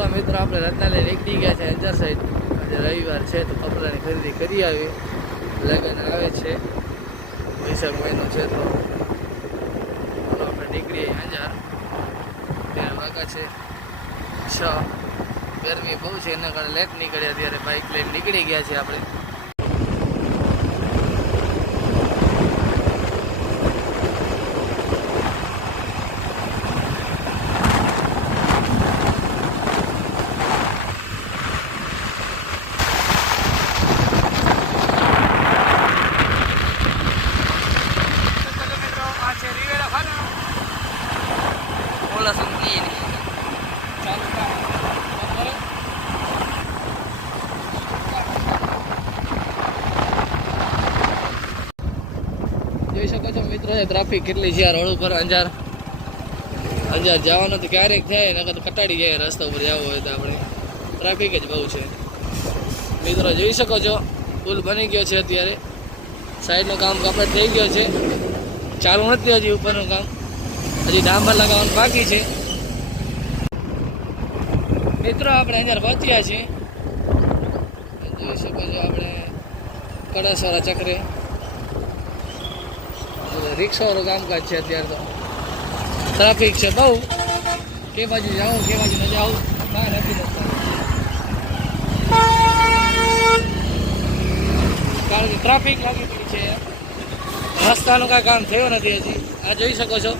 હાલો મિત્રો, આપણે રત્નાલય નીકળી ગયા છે અંજાર સાઈડ. આજે રવિવાર છે તો કપડાની ખરીદી કરી આવી. લગ્ન આવે છે, વૈશાખ મહિનો છે તો હાલો આપણે નીકળીએ અંજાર. ત્યારે વાગા છે 6. ગરમી બહુ છે એના કારણે લેટ નીકળ્યા. ત્યારે બાઇક લઈને નીકળી ગયા છે આપણે. જોઈ શકો છો મિત્રો, ટ્રાફિક કેટલી છે આ રોડ ઉપર. અંજાર જવાનું તો ક્યારેક થાય, નકર તો કટાડી જાય રસ્તા ઉપર જવું હોય તો. આપણે ટ્રાફિક જ બહુ છે મિત્રો. જોઈ શકો છો પુલ બની ગયો છે. અત્યારે સાઈડનું કામ કમ્પ્લીટ થઈ ગયો છે, ચાલુ નથી હજી ઉપરનું કામ. હજી ડાંબર લગાવવાનું બાકી છે મિત્રો. આપણે અંજાર પહોંચ્યા છીએ. જોઈ શકો છો આપણે કડાસવાળા ચક્રે રિક્ષાવાળું કામકાજ છે. અત્યારે તો ટ્રાફિક છે બહુ. કે બાજુ જાઉં કે બાજુ ન જાઉં કાંઈ નથી થતું, કારણ કે ટ્રાફિક લાગી પડી છે. રસ્તાનું કાંઈ કામ થયું નથી હજી. આ જોઈ શકો છો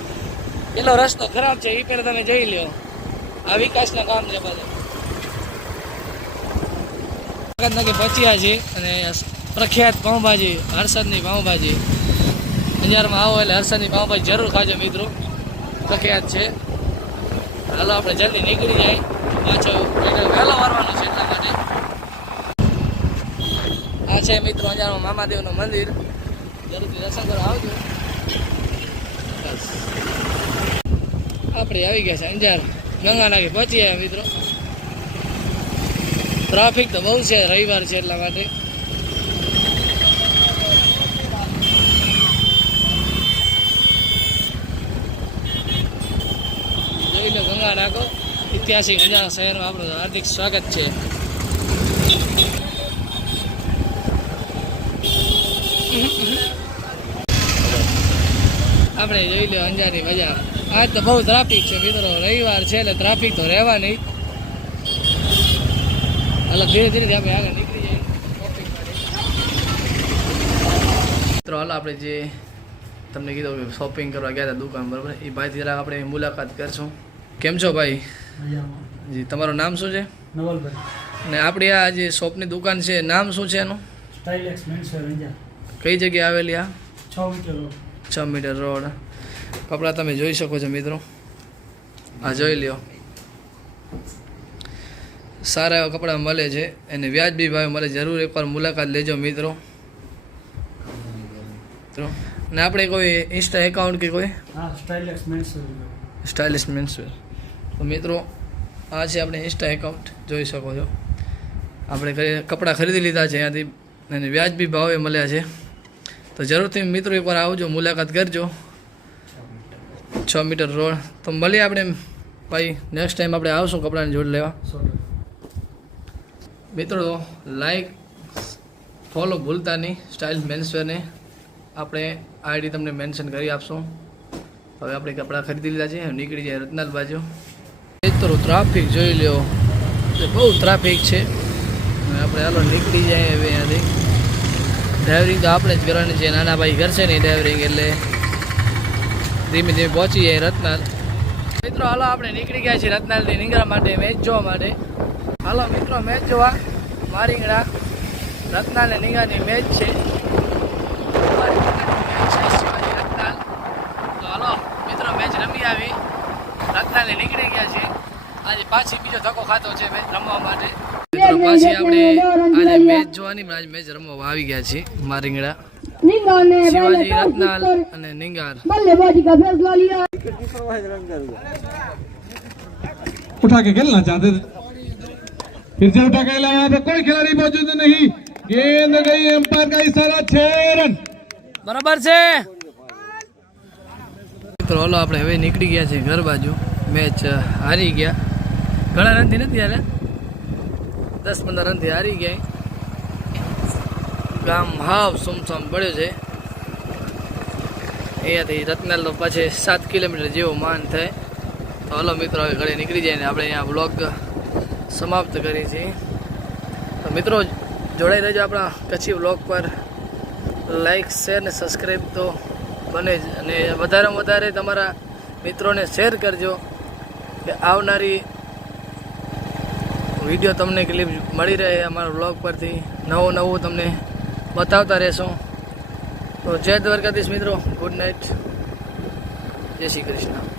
પેલો રસ્તો ખરાબ છે, એ પહેલાં તમે જોઈ લો. આ વિકાસના કામ છે બધા. પચ્યા છે અને પ્રખ્યાત પાઉંભાજી, હર્ષદની પાઉંભાજી. અંજારમાં આવો એટલે હર્ષદની પાઉંભાજી જરૂર ખાજો મિત્રો, પ્રખ્યાત છે. હાલો આપણે જલ્દી નીકળી જાય. પાછો વહેલો વારવાનું છે એટલા માટે. આ છે મિત્રો અંજારમાં મામાદેવનું મંદિર, જરૂરથી દર્શન કરવા આવજો. બસ આપણે આવી ગયા છે અંજાર ગંગાનાકે પહોંચી ગયા મિત્રો. ટ્રાફિક તો બહુ છે, રવિવાર છે એટલા માટે. જોઈ લો ગંગા નાકો, ઐતિહાસિક અંજાર શહેરમાં આપણું હાર્દિક સ્વાગત છે. આપણે જોઈ લો અંજારની મજા. આજ તો બહુ ટ્રાફિક છે મિત્રો, રવિવાર છે એટલે ટ્રાફિક તો રહેવા નહીં. એટલે ધીરે ધીરે આપણે આગળ નીકળી જઈએ મિત્રો. હાલ આપણે જે તમને કીધું કે શોપિંગ કરવા ગયા હતા દુકાન, બરાબર, એ ભાઈથી જરાક આપણે મુલાકાત કરશું. કેમ છો ભાઈ? જી, તમારું નામ શું છે? નવલભાઈ. ને આપણી આ જે શોપની દુકાન છે નામ શું છે એનું? સ્ટાઇલેક્સ મેન્સવેર અંજાર. કઈ જગ્યાએ આવેલી? આ 6 મીટર રોડ. 6 metre road. કપડાં તમે જોઈ શકો છો મિત્રો, આ જોઈ લ્યો. સારા એવા કપડાં મળે છે અને વ્યાજબી ભાવે મળે. જરૂર એકવાર મુલાકાત લેજો મિત્રો. ને આપણે કોઈ ઇન્સ્ટા એકાઉન્ટ કે કોઈ? હા, સ્ટાઇલેક્સ મેન્સવેર. Stylish menswear. તો મિત્રો આ છે આપણે ઇન્સ્ટા એકાઉન્ટ, જોઈ શકો છો. આપણે કપડાં ખરીદી લીધા છે અહીંયાથી અને વ્યાજબી ભાવે મળ્યા છે. તો જરૂરથી મિત્રો એકવાર આવજો, મુલાકાત કરજો. 6 મીટર રોડ. તો મળીએ આપણે ભાઈ, નેક્સ્ટ ટાઈમ આપણે આવશું કપડાની જોડ લેવા. મિત્રો લાઈક ફોલો ભૂલતા નહીં સ્ટાઇલ મેન્સવેરને. આપણે આઈડી તમને મેન્શન કરી આપશું. હવે આપણે કપડાં ખરીદી લીધા છે, નીકળી જાય રત્નાલ બાજુ. મિત્રો ટ્રાફિક જોઈ લ્યો, બહુ ટ્રાફિક છે. આપણે હાલો નીકળી જાય હવે અહીંયાથી. ડ્રાઇવરિંગ તો આપણે જ કરવાની છે, નાના ભાઈ કરશે નહીં ડ્રાઇવરિંગ, એટલે ધીમે ધીમે પહોંચી જાય રત્નાલ. મિત્રો હાલો આપણે નીકળી ગયા છીએ રત્નાલથી નીંગરા માટે, મેચ જોવા માટે. હાલો મિત્રો મેચ જોવા મારીંગણા રત્નાલ ને નીંગાની મેચ છે. તો હાલો મિત્રો મેચ રમી આવી, રત્નાલને નીકળી ગયા છે. આજે પાછી બીજો ધક્કો ખાતો છે મેચ રમવા માટે. મિત્રો પાછી આપણે આજે મેચ જોવાની, આજ મેચ રમવા આવી ગયા છીએ મારીંગણા. शिवाजी रत्नाल અને નિંગાર. बल्लेबाजी का फैसला लिया. उठा के खेलना चाहते थे, फिर से उठा के खेला. यहाँ पे कोई खिलाड़ी मौजूद नहीं. गेंद गई, एम्पायर का इशारा. 6 रन बराबर છે. મિત્રો હાલો આપણે હવે નીકળી ગયા છે ઘર બાજુ. મેચ હારી ગયા ઘણા રનથી નથી હાલે, 10-15 રનથી હારી ગયા. ગામ હાવ સુમસામ પડ્યું છે. અહીંયાથી રત્નાલ તો પાછે 7 કિલોમીટર જેવો માન થાય. તો હલો મિત્રો, હવે ઘરે નીકળી જાય ને આપણે અહીંયા બ્લોગ સમાપ્ત કરીએ છીએ. તો મિત્રો જોડાઈ રહેજો આપણા કચ્છી બ્લોગ પર. લાઈક, શેર ને સબસ્ક્રાઈબ તો બને જ, અને વધારેમાં વધારે તમારા મિત્રોને શેર કરજો કે આવનારી વિડીયો તમને ક્લિપ મળી રહે અમારા બ્લોગ પરથી. નવું તમને બતાવતા રહેશું. તો જય દ્વારકાધીશ મિત્રો, ગુડ નાઇટ, જય શ્રી કૃષ્ણ.